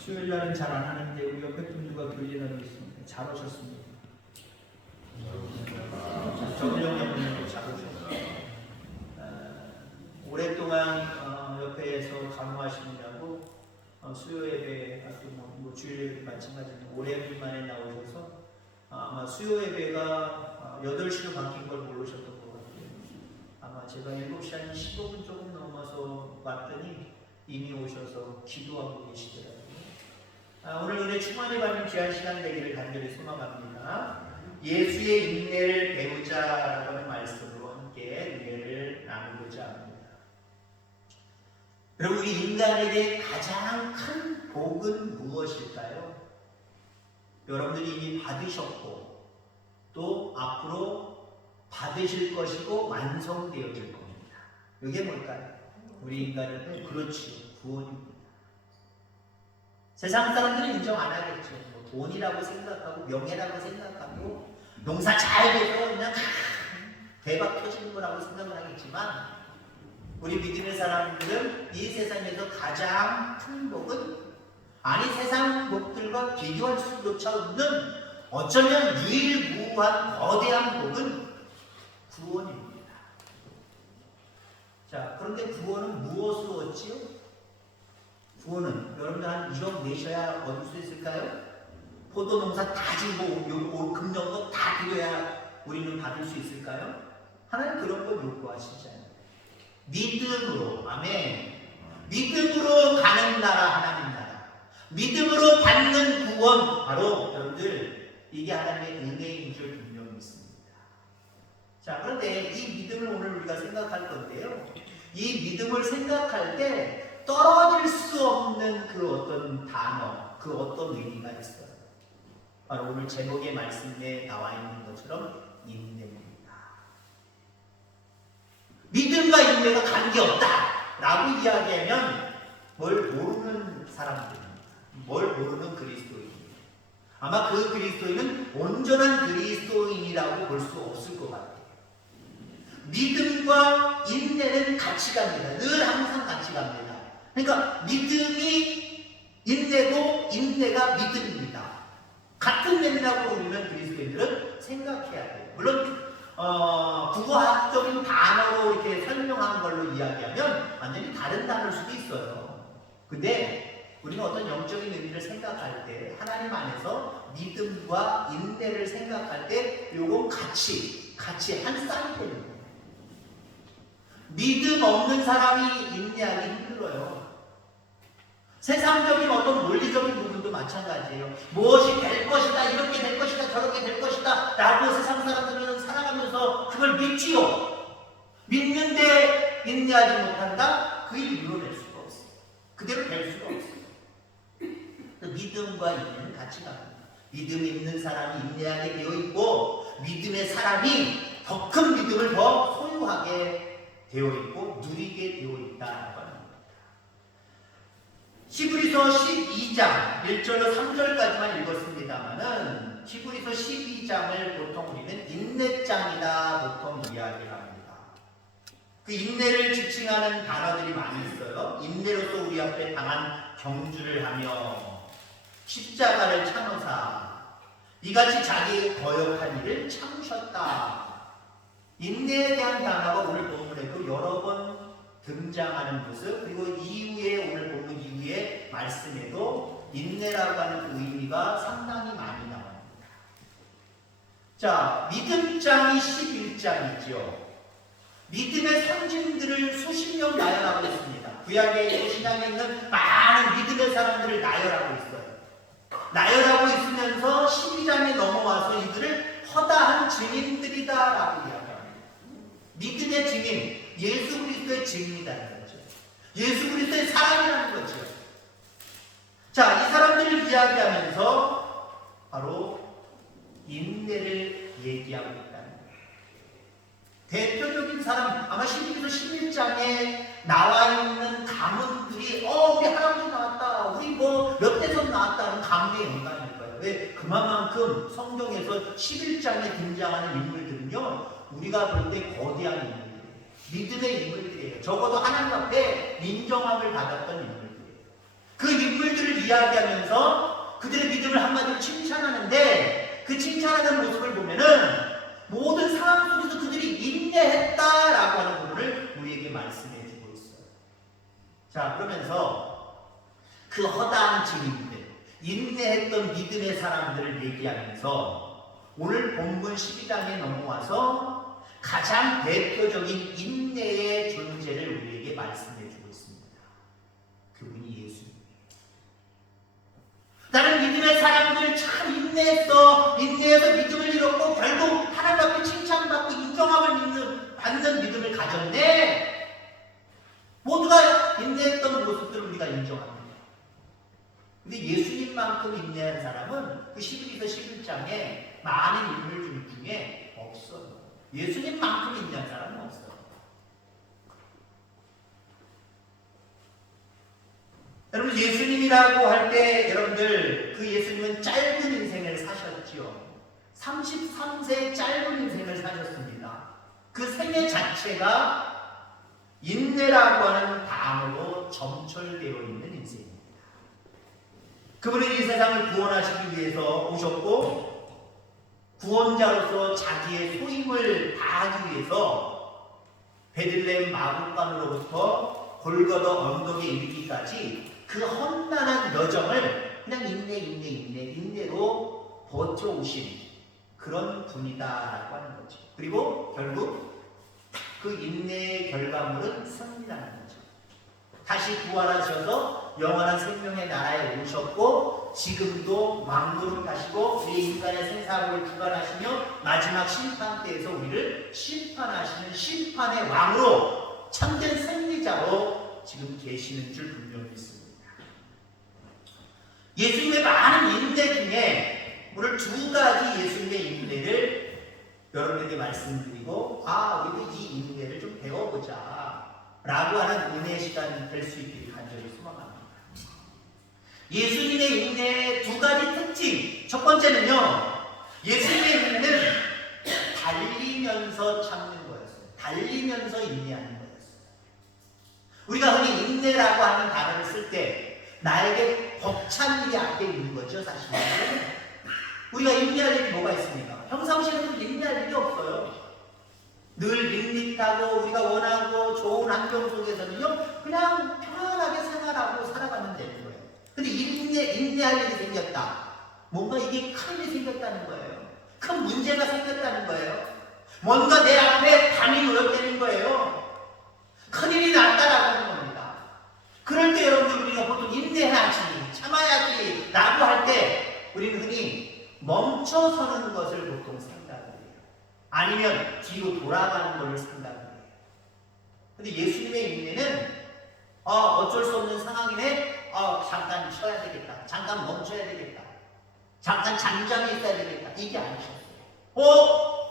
수요일 날은 잘 안 하는데 우리 옆에 분들과 교제하고 있습니다. 잘 오셨습니다. 정정형님도 잘 오셨습니다. 오랫동안 옆에서 간호하시느라고 수요 예배 또 주일 예배 마찬가지로 오랜만에 나오셔서 아마 수요 예배가 8시로 바뀐 걸 모르셨던 것 같아요. 아마 제가 7시 한 15분 조금 넘어서 왔더니 이미 오셔서 기도하고 계시더라고요. 오늘 은혜 충만히 받는 귀한 시간 되기를 간절히 소망합니다. 예수의 인내를 배우자라고 하는 말씀으로 함께 은혜를 나누고자 합니다. 여러분, 우리 인간에게 가장 큰 복은 무엇일까요? 여러분들이 이미 받으셨고 또 앞으로 받으실 것이고 완성되어질 겁니다. 이게 뭘까요? 우리 인간에게 그렇지요, 구원입니다. 세상 사람들은 인정 안 하겠죠. 돈이라고 생각하고 명예라고 생각하고 농사 잘 돼서 그냥 대박 터지는 거라고 생각을 하겠지만, 우리 믿음의 사람들은 이 세상에서 가장 큰 복은, 아니 세상 복들과 비교할 수조차 없는 어쩌면 유일무이한 거대한 복은 구원입니다. 자, 그런데 구원은 무엇으로 얻지요? 구원은 여러분들 한 1억 내셔야 얻을 수 있을까요? 포도농사 다 지고 금년도 다 드려야 우리는 받을 수 있을까요? 하나님 그런 걸 요구하시지 않아요. 믿음으로, 아멘. 믿음으로 가는 나라, 하나님 나라. 믿음으로 받는 구원, 바로 여러분들 이게 하나님의 은혜인 줄 분명히 믿습니다. 자, 그런데 이 믿음을 오늘 우리가 생각할 건데요. 이 믿음을 생각할 때 떨어질 수 없는 그 어떤 단어, 그 어떤 의미가 있어요. 바로 오늘 제목의 말씀에 나와 있는 것처럼 인내입니다. 믿음과 인내가 관계없다 라고 이야기하면 뭘 모르는 사람들입니다. 뭘 모르는 그리스도인입니다. 아마 그 그리스도인은 온전한 그리스도인이라고 볼 수 없을 것 같아요. 믿음과 인내는 같이 갑니다. 늘 항상 같이 갑니다. 그러니까 믿음이 인내고 인내가 믿음입니다. 같은 맥락으로 우리는 그리스도인들은 생각해야 돼요. 물론 국어학적인 단어로 이렇게 설명하는 걸로 이야기하면 완전히 다른 단어일 수도 있어요. 근데 우리는 어떤 영적인 의미를 생각할 때, 하나님 안에서 믿음과 인내를 생각할 때 요건 같이 한 쌍이 되는 거예요. 믿음 없는 사람이 인내하기 힘들어요. 세상적인 어떤 논리적인 부분도 마찬가지예요. 무엇이 될 것이다, 이렇게 될 것이다, 저렇게 될 것이다 라고 세상 사람들은 살아가면서 그걸 믿지요. 믿는데 인내하지 못한다? 그 일 이뤄낼 수가 없어요. 그대로 될 수가 없어요. 믿음과 인내는 같이 갑니다. 믿음 있는 사람이 인내하게 되어 있고, 믿음의 사람이 더 큰 믿음을 더 소유하게 되어 있고 누리게 되어 있다라고 합니다. 히브리서 12장 1절로 3절까지만 읽었습니다만은 히브리서 12장을 보통 우리는 인내장이다 보통 이야기를 합니다. 그 인내를 지칭하는 단어들이 많이 있어요. 인내로서 우리 앞에 당한 경주를 하며 십자가를 참으사 이같이 자기의 거역한 일을 참으셨다. 인내에 대한 단어가 오늘 본문에도 여러 번 등장하는 모습, 그리고 이후에 오늘 본문 이후에 말씀에도 인내라고 하는 의미가 상당히 많이 나옵니다. 자, 믿음장이 11장이죠. 믿음의 선진들을 수십 명 나열하고 있습니다. 구약에 신약에 있는 많은 믿음의 사람들을 나열하고 있어요. 나열하고 있으면서 12장에 넘어와서 이들을 허다한 증인들이다라고 이야기합니다. 믿음의 증인, 예수 그리스도의 증인이라는 거죠. 예수 그리스도의 사랑이라는 거죠. 자, 이 사람들을 이야기하면서 바로 인내를 얘기하고 있다는 거예요. 대표적인 사람, 아마 12에서 11장에 나와 있는 가문들이 우리 할아버지 나왔다, 우리 몇 대선 나왔다 하는 가문의 영광일 거예요. 왜? 그만큼 성경에서 11장에 등장하는 인물들은요, 우리가 볼 때 거대한 인물들이에요. 믿음의 인물들이에요. 적어도 하나님 앞에 인정함을 받았던 인물들이에요. 그 인물들을 이야기하면서 그들의 믿음을 한마디로 칭찬하는데 그 칭찬하는 모습을 보면은 모든 상황 속에서 그들이 인내했다라고 하는 부분을 우리에게 말씀해 주고 있어요. 자, 그러면서 그 허다한 증인들, 인내했던 믿음의 사람들을 얘기하면서 오늘 본문 12장에 넘어와서 가장 대표적인 인내의 존재를 우리에게 말씀해 주고 있습니다. 그분이 예수님이에요. 다른 믿음의 사람들 참 인내해서 믿음을 잃었고 결국 하나님 앞에 칭찬받고 인정함을 받는 믿음을 가졌네. 모두가 인내했던 모습들을 우리가 인정합니다. 근데 예수님만큼 인내한 사람은 그 11에서 11장에 많은 인물 중에 없어요. 예수님만큼 인내한 사람은 없어요. 여러분, 예수님이라고 할 때 여러분들 그 예수님은 짧은 인생을 사셨지요. 33세의 짧은 인생을 사셨습니다. 그 생애 자체가 인내라고 하는 단어로 점철되어 있는 인생입니다. 그분은 이 세상을 구원하시기 위해서 오셨고 구원자로서 자기의 소임을 다하기 위해서 베들레헴 마구간으로부터 골고다 언덕에 이르기까지 그 험난한 여정을 그냥 인내로 버텨오신 그런 분이다라고 하는 거죠. 그리고 결국 그 인내의 결과물은 승리라는 거죠. 다시 부활하셔서 영원한 생명의 나라에 오셨고 지금도 왕노릇하시고 우리 인간의 생사를 주관하시며 마지막 심판 때에서 우리를 심판하시는 심판의 왕으로 참된 승리자로 지금 계시는 줄 분명히 믿습니다. 예수님의 많은 인내 중에 오늘 두 가지 예수님의 인내를 여러분에게 말씀드리고 우리도 이 인내를 좀 배워보자 라고 하는 은혜의 시간이 될 수 있기를 간절히 소망합니다. 예수님의 인내의 두 가지 특징, 첫 번째는요, 예수님의 인내는 달리면서 참는 거였어요. 달리면서 인내하는 거였어요. 우리가 흔히 인내라고 하는 단어를 쓸 때 나에게 벅찬 일이 앞에 있는 거죠, 사실. 우리가 인내할 일이 뭐가 있습니까? 평상시에는 인내할 일이 없어요. 늘 밋밋하고 우리가 원하고 좋은 환경 속에서는요, 그냥 편안하게 생활하고 살아가면 되는 거예요. 근데 인내할 일이 생겼다. 뭔가 이게 큰 일이 생겼다는 거예요. 큰 문제가 생겼다는 거예요. 뭔가 내 앞에 담이 놓였다는 거예요. 큰일이 났다라고 하는 겁니다. 그럴 때 여러분들 우리가 보통 인내해야지, 참아야지 라고 할 때 우리는 흔히 멈춰서는 것을 보통 생각을 해요. 아니면 뒤로 돌아가는 것을 생각을 해요. 근데 예수님의 인내는 어쩔 수 없는 상황이네. 잠깐 쉬어야 되겠다. 잠깐 멈춰야 되겠다. 잠깐 잠잠히 있어야 되겠다. 이게 아니셨어요.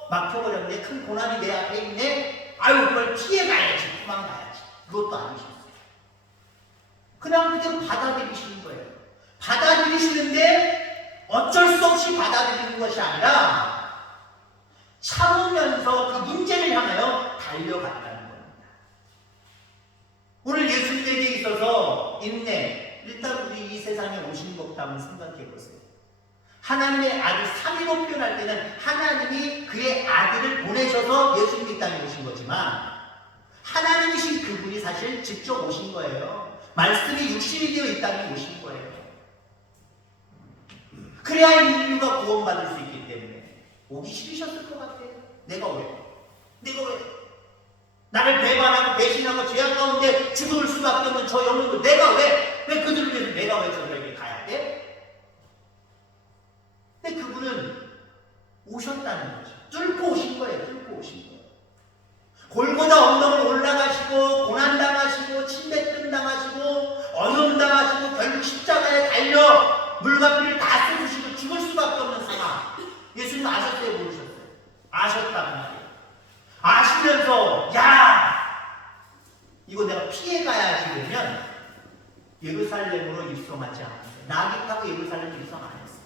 막혀버렸네. 큰 고난이 내 앞에 있네. 그걸 피해가야지. 도망가야지. 그것도 아니셨어요. 그냥 그대로 받아들이시는 거예요. 받아들이시는데 어쩔 수 없이 받아들이는 것이 아니라 참으면서 그 문제를 향하여 달려갔다는 겁니다. 오늘 예수님에게 있어서 인내, 일단 우리 이 세상에 오신 것부터 한번 생각해 보세요. 하나님의 아들, 삼위로 표현할 때는 하나님이 그의 아들을 보내셔서 예수님이 이 땅에 오신 거지만 하나님이신 그분이 사실 직접 오신 거예요. 말씀이 육신이 되어 이 땅에 오신 거예요. 그래야 인류가 구원받을 수 있기 때문에 오기 싫으셨을 것 같아요. 내가 왜? 나를 배반하고 배신하고 죄악 가운데 죽을 수밖에 없는 저 영혼을 내가 왜 그들을 위해서 내가 왜 저들에게 가야 돼? 근데 그분은 오셨다는 거죠. 뚫고 오신 거예요. 골고다 언덕을 올라가시고 고난당하시고 침뱉음 당하시고 어려움당하시고 결국 십자가에 달려 물과 피를 다 쏟으시고 죽을 수밖에 없는 상황. 예수님 아셨어요? 모르셨어요? 아셨단 말이에요. 아시면서 이거 내가 피해가야지 그러면 예루살렘으로 입성하지 않았어요. 나귀 타고 예루살렘으로 입성 안 했어요.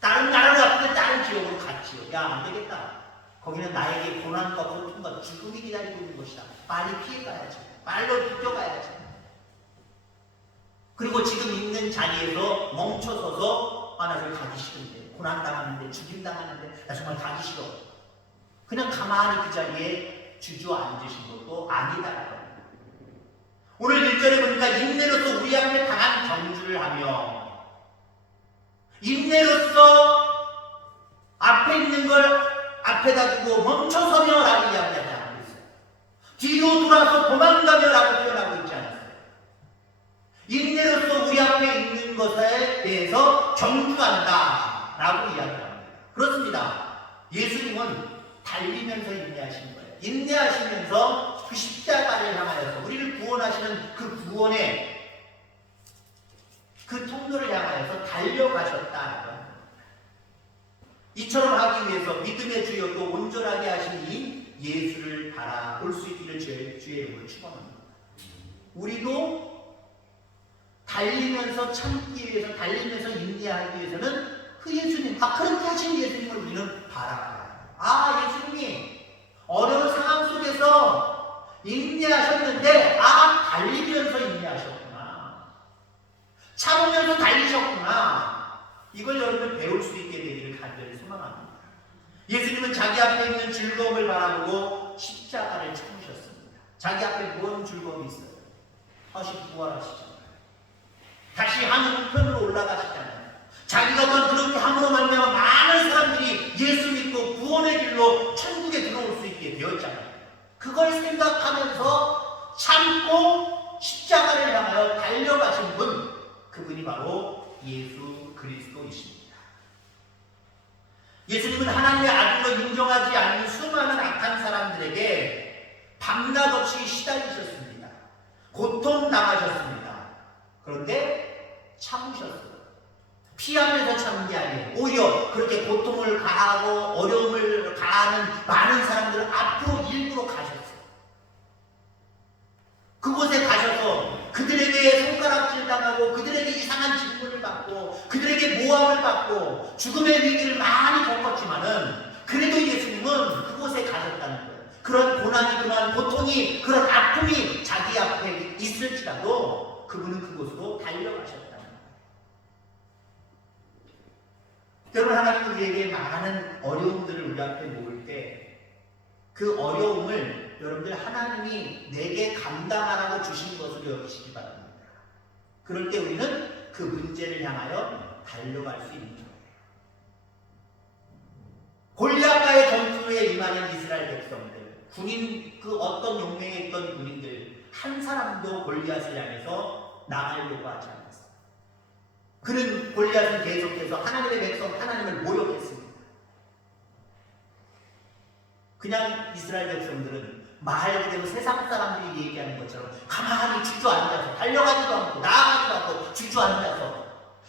다른 나라로 갔는데 다른 지역으로 갔지요. 안 되겠다. 거기는 나에게 고난과 고통과 죽음이 기다리고 있는 것이다. 빨리 피해가야지. 빨리 비껴가야지. 그리고 지금 있는 자리에서 멈춰서서 나 저기 가기 싫은데, 고난당하는데, 죽임당하는데 나 정말 가기 싫어. 그냥 가만히 그 자리에 주저앉으신 것도 아니다라고. 오늘 1절에 보니까 인내로서 우리 앞에 당한 경주를 하며, 인내로서 앞에 있는 걸 앞에다 두고 멈춰서며 라고 이야기하지 않고 있어요. 뒤로 돌아서 도망가며 라고 표현하고 있지 않았어요. 인내로서 우리 앞에 있는 것에 대해서 경주한다 라고 이야기합니다. 그렇습니다. 예수님은 달리면서 인내하시는 거예요. 인내하시면서 그 십자가를 향하여서 우리를 구원하시는 그 구원의 그 통로를 향하여서 달려가셨다라고 합니다. 이처럼 하기 위해서 믿음의 주역도 온전하게 하신 이 예수를 바라볼 수 있기를 주의 이름으로 축원합니다. 우리도 달리면서 참기 위해서, 달리면서 인내하기 위해서는 그 예수님, 그렇게 하신 예수님을 우리는 바라봐요. 예수님이 어려운 상황 속에서 인내하셨는데, 달리면서 인내하셨구나. 참으면서 달리셨구나. 이걸 여러분 배울 수 있게 되기를 간절히 소망합니다. 예수님은 자기 앞에 있는 즐거움을 바라보고 십자가를 참으셨습니다. 자기 앞에 무슨 즐거움이 있어요? 다시 부활하시잖아요. 다시 하늘 우편으로 올라가시잖아요. 자기가 어떤 그렇게 함으로 말미암아 많은 사람들이 예수 믿고 구원의 길로 천국에 들어올 수 있게 되었잖아요. 그걸 생각하면서 참고 십자가를 향하여 달려가신 분, 그분이 바로 예수 그리스도이십니다. 예수님은 하나님의 아들로 인정하지 않는 수많은 악한 사람들에게 밤낮 없이 시달리셨습니다. 고통당하셨습니다. 그런데 참으셨어요. 피하면서 참은 게 아니에요. 오히려 그렇게 고통을 가하고 어려움을 가하는 많은 사람들을 앞으로 일부러 가셨어요. 그곳에 가셔서 그들에게 손가락질 당하고, 그들에게 이상한 질문을 받고, 그들에게 모함을 받고, 죽음의 위기를 많이 겪었지만은, 그래도 예수님은 그곳에 가셨다는 거예요. 그런 고난이, 그런 고통이, 그런 아픔이 자기 앞에 있을지라도 그분은 그곳으로 달려가셨다는 거예요. 여러분, 하나님은 우리에게 많은 어려움들을 우리 앞에 놓을 때 그 어려움을 여러분들 하나님이 내게 감당하라고 주신 것으로 여기시기 바랍니다. 그럴 때 우리는 그 문제를 향하여 달려갈 수 있는 거예요. 골리앗과의 전투에 임하는 이스라엘 백성들, 군인, 그 어떤 용맹에 있던 군인들 한 사람도 골리앗을 향해서 나가려고 하지 않았어요. 그는 골리앗은 계속해서 하나님의 백성, 하나님을 모욕했습니다. 그냥 이스라엘 백성들은 말 그대로 세상 사람들이 얘기하는 것처럼 가만히 주저앉아서, 달려가지도 않고 나아가지도 않고 주저앉아서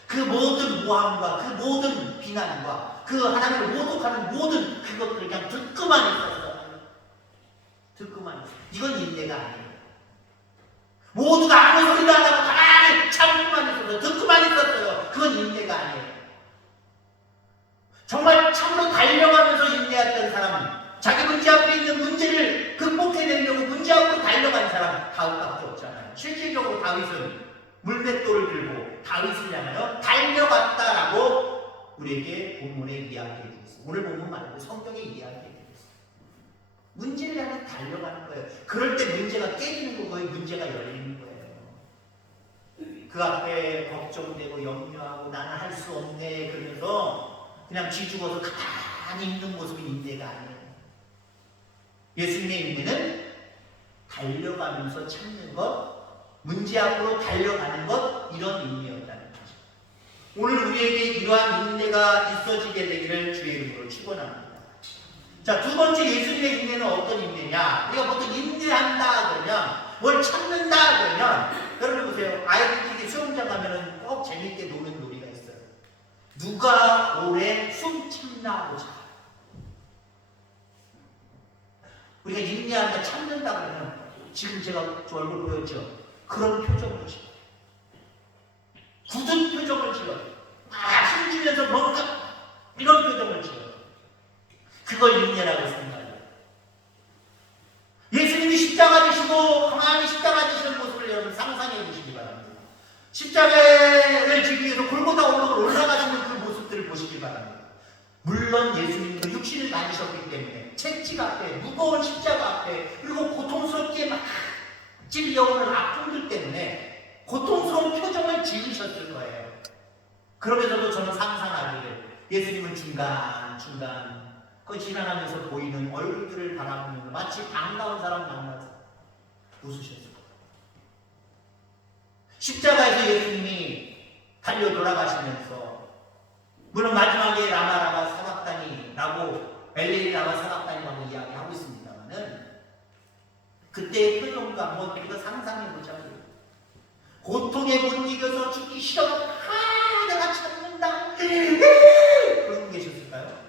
그 모든 모함과 그 모든 비난과 그 하나님을 모독하는 모든 그것들을 그냥 듣고만 있었어요. 듣고만 있었어요. 이건 인내가 아니에요. 모두가 아무 소리도 안 하고 가만히 참고만 있었어요. 듣고만 있었어요. 그건 인내가 아니에요. 정말 참으로 달려가면서 인내했던 사람은 자기 문제 앞에 있는 문제를 극복해내려고 문제 앞으로 달려간 사람 다윗밖에 없잖아요. 실질적으로 다윗은 물맷돌을 들고 다윗을 향하여 달려갔다라고 우리에게 본문에 이야기해주고 있어요. 오늘 본문 말고 성경에 이야기해주고 있어요. 문제를 향해 달려가는 거예요. 그럴 때 문제가 깨지는 거예요. 문제가 열리는 거예요. 그 앞에 걱정되고 염려하고 나는 할 수 없네 그러면서 그냥 쥐죽어서 가만히 있는 모습이 인내가 아니에요. 예수님의 인내는 달려가면서 참는 것, 문제 앞으로 달려가는 것, 이런 인내였다는 거죠. 오늘 우리에게 이러한 인내가 있어지게 되기를 주의 이름으로 축원합니다. 자, 두 번째 예수님의 인내는 어떤 인내냐? 우리가 보통 인내한다 그러면, 뭘 참는다 그러면, 여러분 보세요. 아이들끼리 수영장 가면은 꼭 재밌게 노는 놀이가 있어요. 누가 오래 숨 참나 보자. 우리가 인내한다, 참는다 그러면 지금 제가 저 얼굴 보였죠? 그런 표정을 지어요. 굳은 표정을 지어요. 힘주면서 뭔가 이런 표정을 지어요. 그걸 인내라고 생각해요. 예수님이 십자가 지시고 가만히 십자가 지시는 모습을 여러분 상상해 보시기 바랍니다. 십자가 물론 예수님도 육신을 다니셨기 때문에 채찍 앞에, 무거운 십자가 앞에, 그리고 고통스럽게 막 찔려오는 아픔들 때문에 고통스러운 표정을 지으셨을 거예요. 그러면서도 저는 상상하기를 예수님은 중간중간 그 지나가면서 보이는 얼굴들을 바라보면서 마치 반가운 사람 만나서 웃으셨을 거예요. 십자가에서 예수님이 달려 돌아가시면서 물론 마지막에 라마라마 사박다니라고 엘리 라마 사박다니라고 이야기하고 있습니다만은 그때의 표정과 한번 우리가 상상해보자고요. 고통에 못 이겨서 죽기 싫어 내가 참는다 그러고 계셨을까요?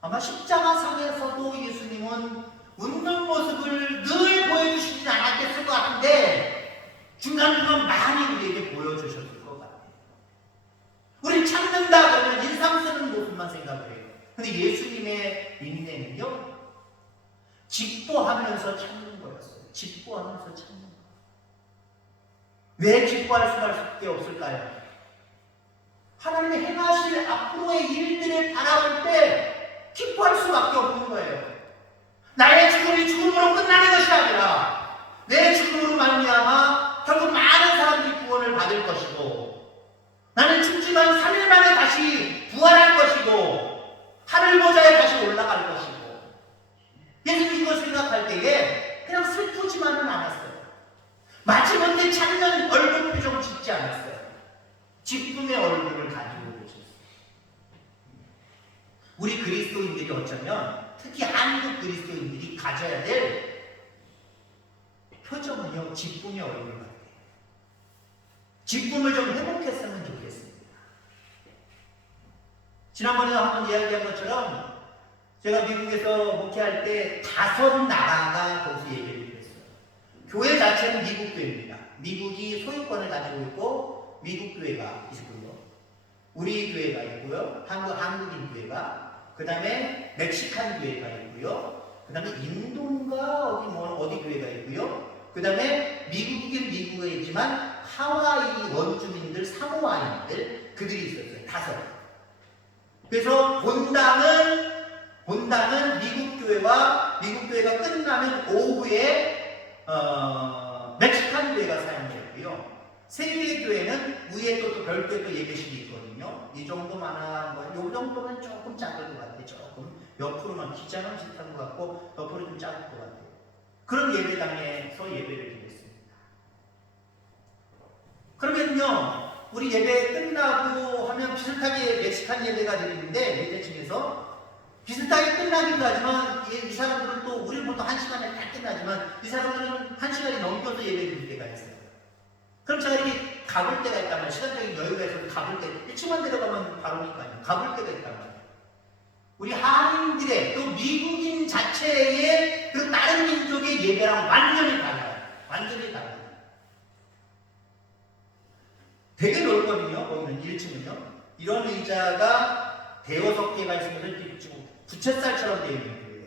아마 십자가상에서도 예수님은 웃는 모습을 늘 보여주시지 않았겠을 것 같은데 중간중간 많이 우리에게 보여주셨을 것 같아요. 우리 참는다 그러면 인상 쓰는 모습만 생각을 해요. 근데 예수님의 인내는요, 기뻐하면서 참는 거였어요. 기뻐하면서 참는 거. 왜 기뻐할 수밖에 없을까요? 하나님이 행하실 앞으로의 일들을 바라볼 때 기뻐할 수밖에 없는 거예요. 나의 죽음이 죽음으로 끝나는 것이 아니라 내 죽음으로 말미암아 결국 많은 사람들이 구원을 받을 것이고 나는 죽지만 3일 만에 다시 부활할 것이고 하늘 보좌에 다시 올라갈 것이고 예수님 이걸 생각할 때에 그냥 슬프지만은 않았어요. 마지못해 찾는 얼굴 표정 짓지 않았어요. 기쁨의 얼굴을 가지고 계셨어요. 우리 그리스도인들이 어쩌면 특히 한국 그리스도인들이 가져야 될 표정은요, 기쁨의 얼굴 같아요. 기쁨을 좀 회복했으면 좋겠습니다. 지난번에 한번 이야기한 것처럼 제가 미국에서 목회할 때 5나라가 거기서 얘기를 드렸어요. 교회 자체는 미국 교회입니다. 미국이 소유권을 가지고 있고 미국 교회가 있고요. 우리 교회가 있고요. 한국인 교회가, 그 다음에 멕시칸 교회가 있고요. 그 다음에 인도인가 어디 교회가 있고요. 그 다음에 미국이긴 미국에 있지만 하와이 원주민들, 사모아인들 그들이 있었어요. 5. 그래서 본당은 미국 교회가 끝나면 오후에 멕시칸 교회가 사용되고요. 세계 교회는 위에 또 별도의 또 예배실이 있거든요. 이 정도만한 거, 요 정도면 조금 작을 것 같아요. 조금 옆으로만 기장은 비슷한 것 같고 옆으로 좀 작을 것 같아요. 그런 예배당에서 예배를 드렸습니다. 그러면요, 우리 예배 끝나고 하면 비슷하게 멕시칸 예배가 드리는데 예배층에서 비슷하게 끝나기도 하지만 이 사람들은 또 우리는 보통 1시간에 다 끝나지만 이 사람들은 1시간이 넘겨서 예배 드릴 때가 있어요. 그럼 제가 이렇게 가볼 때가 있단 말이에요. 시간적인 여유가 있어서 가볼 때 1층만 내려가면 바로니까요. 가볼 때가 있단 말이에요. 우리 한인들의 또 미국인 자체의 그 다른 민족의 예배랑 완전히 달라요. 완전히 달라요. 되게 넓거든요. 거기는 1층은요. 이런 의자가 대여섯 개가 있으면서 이렇게 부채살처럼 되어 있는 거예요.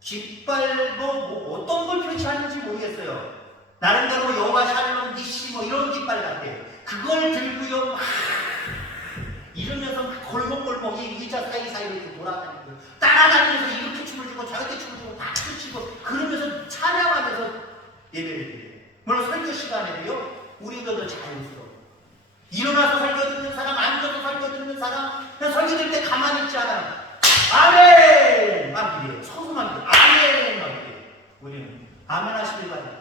깃발 뭐 어떤 걸 표시하는지 모르겠어요. 나름대로 여호와 샬롬 니시 이런 깃발 같아요. 그걸 들고요 막 이러면서 막 골목골목이 의자 사이사이로 이렇게 돌아다니고 따라다니면서 이렇게 춤을 추고 저렇게 춤을 추고 박수 치고 그러면서 찬양하면서 예배를 드려요. 물론 설교 시간에도요 우리들도 자유스러워. 일어나서 설교 듣는 사람, 앉아서 설교 듣는 사람, 그냥 설교 들 때 가만히 있지 않아요. 아멘! 막 이래요. 서서만 이래요. 아멘! 막 이래요. 우리는 아멘 하시길 바랍니다.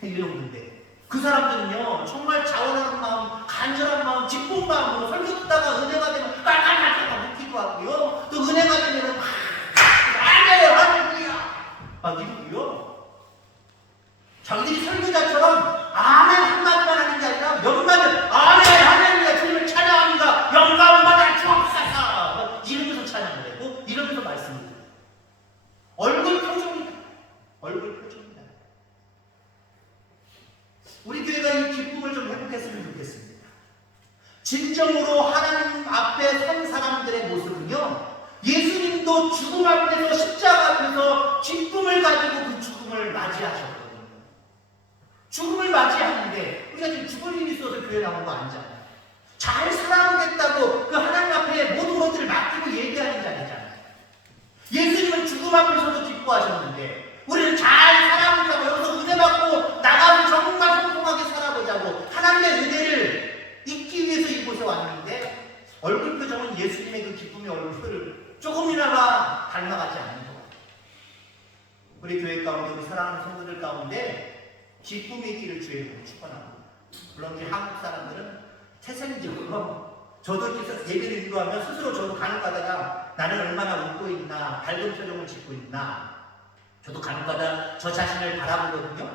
이런 건데 그 사람들은요 정말 자원하는 마음, 간절한 마음, 기쁜 마음으로 설교 듣다가 은혜가 되면 깔깔깔깔 묻기도 하고요. 또 은혜가 되면 아멘! 할렐루야! 막 이러고요. 자기들이 설교자처럼 아멘 한마디만 하는 게 아니라 몇 마디 아멘 할렐루야 주님을 찬양합니다. 영광을 받아 주옵소서 이러면서 찬양을 하고 이러면서 말씀을 드려요. 얼굴 표정이다. 얼굴 표정이다. 우리 교회가 이 기쁨을 좀 회복했으면 좋겠습니다. 진정으로 하나님 앞에 선 사람들의 모습은요 예수님도 죽음 앞에서 십자가 앞에서 기쁨을 가지고 그 죽음을 맞이하셨거든요. 죽음을 맞이하는데 우리가 지금 죽을 일이 있어서 교회 나온 거 아니잖아요. 잘 살아보겠다고 그 하나님 앞에 모든 것들을 맡기고 얘기하는 자리잖아요. 예수님은 죽음 앞에서도 기뻐하셨는데 우리는 잘 살아보자고 여기서 은혜 받고 나가면 정말 성공하게 살아보자고 하나님의 은혜를 잊기 위해서 이곳에 왔는데 얼굴 표정은 예수님의 그 기쁨의 얼굴을 조금이나마 닮아가지 않는 것 같아요. 우리 교회 가운데 우리 사랑하는 성도들 가운데 기쁨이 있기를 주의 이름으로 축원합니다. 물론 우리 한국 사람들은 태생적으로 저도 이렇게 예배를 인도하면 스스로 저도 간혹가다가 나는 얼마나 웃고 있나 밝은 표정을 짓고 있나 저도 간혹가다 저 자신을 바라보거든요.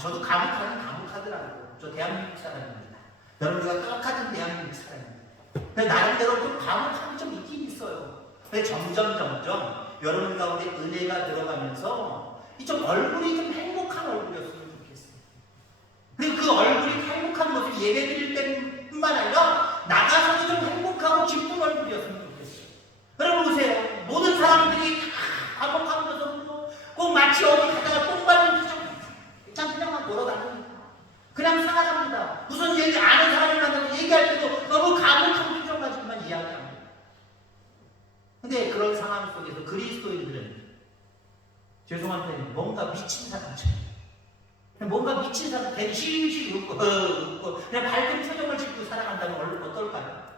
저도 감옥하더라고요. 저 대한민국 사람입니다. 여러분과 똑같은 대한민국 사람입니다. 근데 나름대로 좀 감옥함이 좀 있긴 있어요. 근데 점점 여러분 가운데 은혜가 들어가면서 이 좀 얼굴이 좀 행복한 얼굴이었으면 좋겠어요. 그리고 그 얼굴이 행복한 모습 예배드릴 때뿐만 아니라 나가서도 좀 행복하고 기쁜 얼굴이었으면 좋겠어요. 여러분 보세요. 모든 사람들이 다 감옥하면서 꼭 마치 어디 가다가 똥 밟은 표정 그냥 걸어다닙니다. 그냥 살아갑니다. 무슨 얘기 아는 사람을 만나서 얘기할 때도 너무 감옥한 표정 가지고만 이야기합니다. 근데 그런 상황 속에서 그리스도인들은 죄송한 표현이 뭔가 미친 사람처럼 뭔가 미친 사람 괜히 실실 웃고 그냥 밝은 표정을 짓고 살아간다면 어떨까요?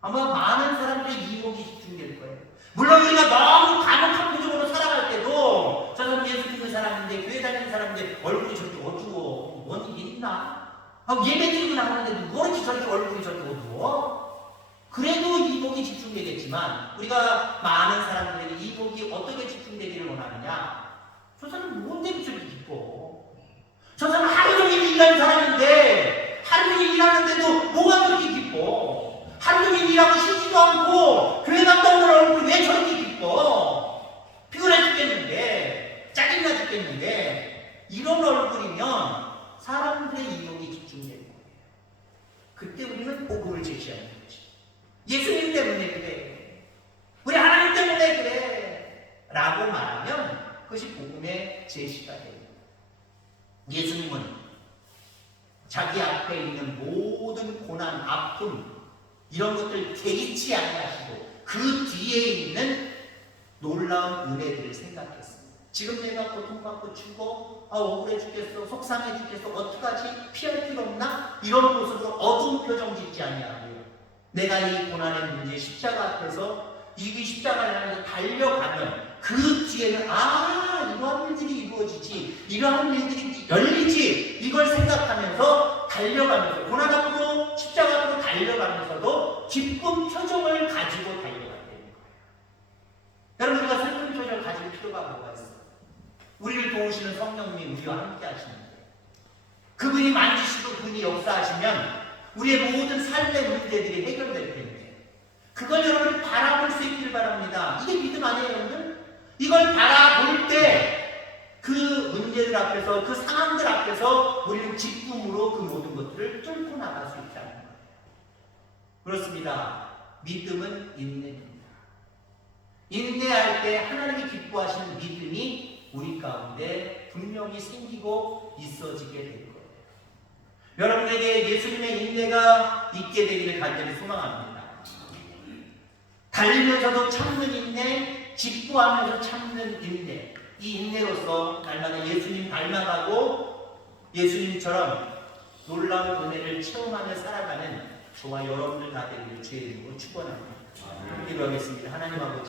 아마 많은 사람들의 이목이 집중될 거예요. 물론 우리가 너무 감옥한 표정으로 살아갈 때도 저 사람 예수 믿는 사람인데 교회 다니는 사람인데 얼굴이 저렇게 어두워 뭔 일 있나? 예배드리고 나오는데 뭐 이렇게 저렇게 얼굴이 저렇게 어두워? 그래도 이목이 집중되겠지만 우리가 많은 사람들에게 이목이 어떻게 집중되기를 원하느냐? 저 사람은 뭔 때문에 저렇게 기뻐? 저 사람은 하루 종일 일하는 사람인데 하루 종일 일하는데도 뭐가 그렇게 기뻐? 하루 종일 일하고 쉬지도 않고 교회 갔다 오는 얼굴이 왜 저렇게 기뻐? 피곤해 죽겠는데 짜증나 죽겠는데 이런 얼굴이면 사람들의 이목이 집중되는 거예요. 그때 우리는 복음을 제시하는 거지. 예수님 때문에 그래. 우리 하나님 때문에 그래. 라고 말하면 그것이 복음의 제시가 됩니다. 예수님은 자기 앞에 있는 모든 고난, 아픔 이런 것들 개의치 아니하시고 그 뒤에 있는 놀라운 은혜들을 생각했습니다. 지금 내가 고통받고 죽어 억울해 죽겠어 속상해 죽겠어 어떡하지 피할 길 없나 이런 모습으로 어두운 표정 짓지 아니하고요. 내가 이 고난의 문제 십자가 앞에서 이 십자가를 향해서 달려가면 그 뒤에는 이러한 일들이 이루어지지 이러한 일들이 열리지 이걸 생각하면서 달려가면서 고난 앞으로 십자가 앞으로 달려가면서도 기쁜 표정을 가지고 달려가야 되는 거예요. 여러분 우리가 슬픈 표정을 가질 필요가 뭐가 있어요? 우리를 도우시는 성령님이 우리와 함께 하시는데 그분이 만지시고 그분이 역사하시면 우리의 모든 삶의 문제들이 해결될 텐데 그걸 여러분이 바라볼 수 있기를 바랍니다. 이게 믿음 아니에요 여러분들? 이걸 바라볼 때 그 문제들 앞에서 그 상황들 앞에서 우리는 기쁨으로 그 모든 것들을 뚫고 나갈 수 있다는 거예요. 그렇습니다. 믿음은 인내입니다. 인내할 때 하나님이 기뻐하시는 믿음이 우리 가운데 분명히 생기고 있어지게 될 거예요. 여러분에게 예수님의 인내가 있게 되기를 간절히 소망합니다. 달리면서도 참는 인내, 기뻐하면서 참는 인내. 이 인내로서 날마다 예수님 닮아가고 예수님처럼 놀라운 은혜를 체험하며 살아가는 저와 여러분들 다 되기를 주의 이름으로 축원합니다. 기도하겠습니다. 하나님 아버지